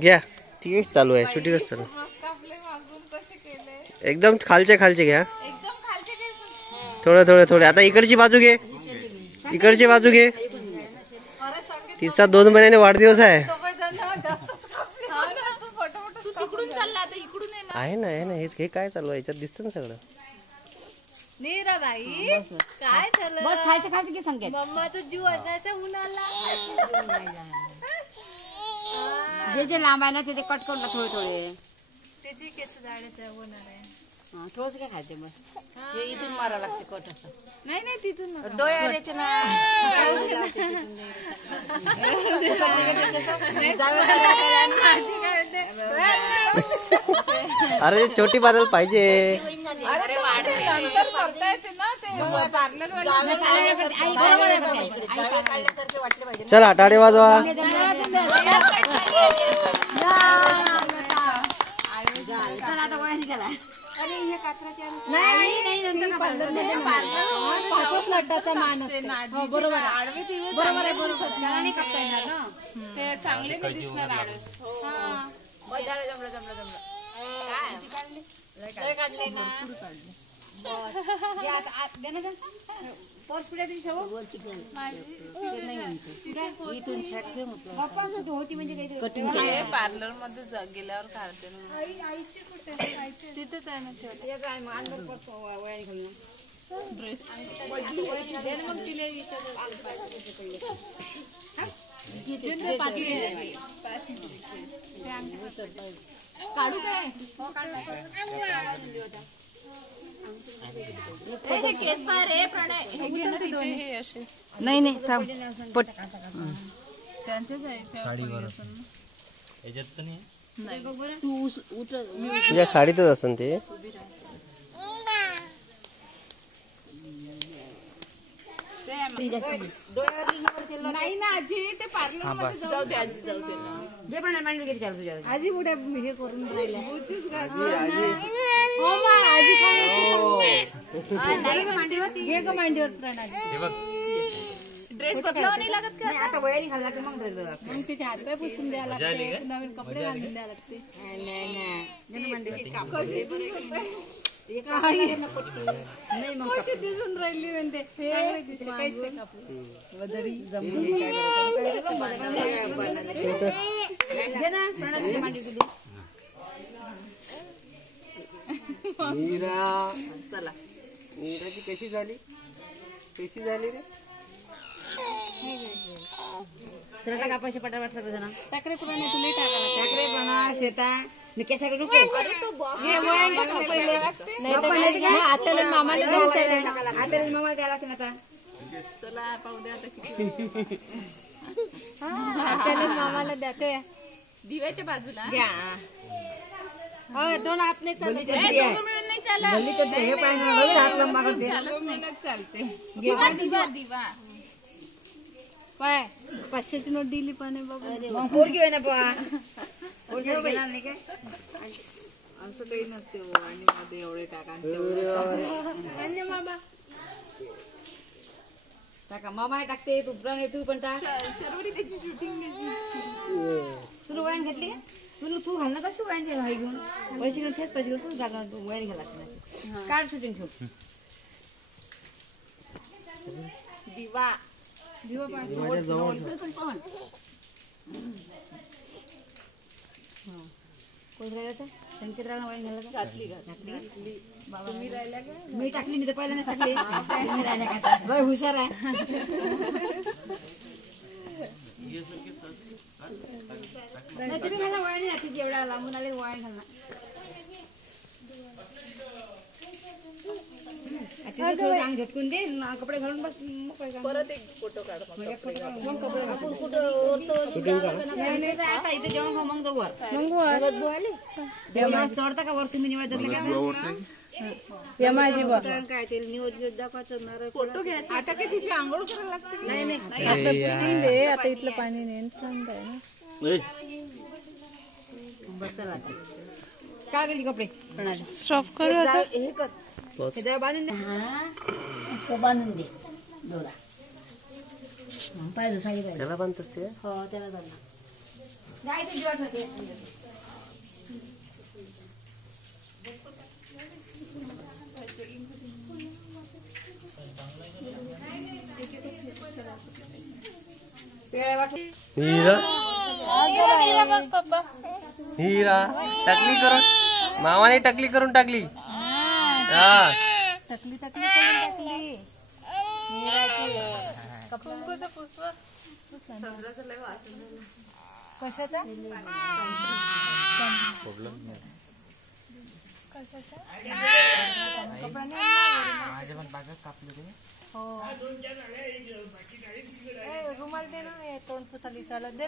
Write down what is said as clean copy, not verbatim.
घ्या ती चालू आहे शूटिंगच चालू एकदम खालचे खालचे घ्या थोडे आता इकडची बाजू घे इकडची बाजू घे तिचा 2 महिन्याने वाढदिवस आहे आहे ना हे काय चालू आहे याच्यात दिसतं ना सगळं नीराबाई काय झालं बस खायचं खायचं की संकेत मम्माचा जीव असायचा उन्हाला जे लांब आहे ना ते कट करून थोडे त्याची केस जाडे होणार आहे थोडस काय खायचे बस इथून मारा लागते कट असं नाही तिथून डोळ्याचे ना अरे छोटी बादल पाहिजे चला टाळे वाजवा आता वया निघाला लड्डाचा मान बरोबर आहे ते चांगले नाही दिसणार आडवे काढले ना पर्स कुठे तुझी होती म्हणजे कटिंग पार्लर मध्ये गेल्यावर काढते आईची कुठे तिथेच आहे ना पर्स वया निघाली ड्रेस काढू काय केस बाहेर आहे प्रणय नाही थांब पट तुझ्या साडीतच असन ते नाही ना आजी ते पार्लर जाऊ दे आजी जाऊ दे आजी पुढे हे करून राहिल्या घे ग मांडीवर प्रणाली ड्रेस बदलावा नाही लागत का आता वया निघाला की मग ड्रेस बदला मग तिचे हात पाय पुसून द्यायला लागते नवीन कपडे घालून द्यायला लागते दिसून राहिली म्हणते काहीच नाही चला नीराची कशी झाली रे टाका पैसे पटापट सगळं जण टाकरे पुराणे तुला टाकायला टाकरे म्हणा शेता निकेसाठी नको आत्याला मामाला मामाला द्यायला लागते ना आता चला पाहू द्या आता मामाला द्या ते दिव्याच्या बाजूला घ्या दोन हात नाही चालत हे पाहिजे हात लंबा करते चालते दिवा पाय 500ची नोट दिली पण बाबा पोरगी आहे ना पहा पोरगी घेणार नाही काय असं काही नसते आणि मध्ये एवढे टाका मामा टाका मामा टाकते तू प्रण तू पण टाक शर्वरी त्याची शूटिंग तुला वयान घेतली तू घालणार कशी वयान घ्यायला हाय घेऊन पैसे घेऊन तेच पैसे घेऊन तू जागा वयान घ्यायला लागते काढ शूटिंग ठेव दिवा कोण राहिला संकेतराव वयान घ्यायला घातली तुम्ही राहिल्या का मी टाकली मी तर पहिला नाही टाकली तुम्ही राहिल्या का बरं हुशार आहे नाही तुम्ही घालना वयाने नाही जेवढा लांबून आले वयाने घालना अंग झटकून दे कपडे घालून बस परत एक फोटो काढ कपडे आता इथे जेव्हा मग जाऊ वर चढता का वर तुम्ही निवड माझी काय ते नियोजन दाखवायचं फोटो घ्या आता काय तिची आंघोळ करायला लागते नाही आता इथलं पाणी नाही थंड आहे ना काय गेली कपडे स्टॉप करू हे कर बांधून दे असं बांधून दे दोरा पाहिजे साडी पाहिजे. त्याला बांधत असते हो त्याला जाणार जायचं जीवाट होते. पेळ्या वाटली हिरा हिरा टकली करून मामाने टकली करून टाकली. हा टकली टकली करून टाकली. कुंकूचं पुष्प कशाचा रुमाल दे ना तोंड पुसाली चालत दे.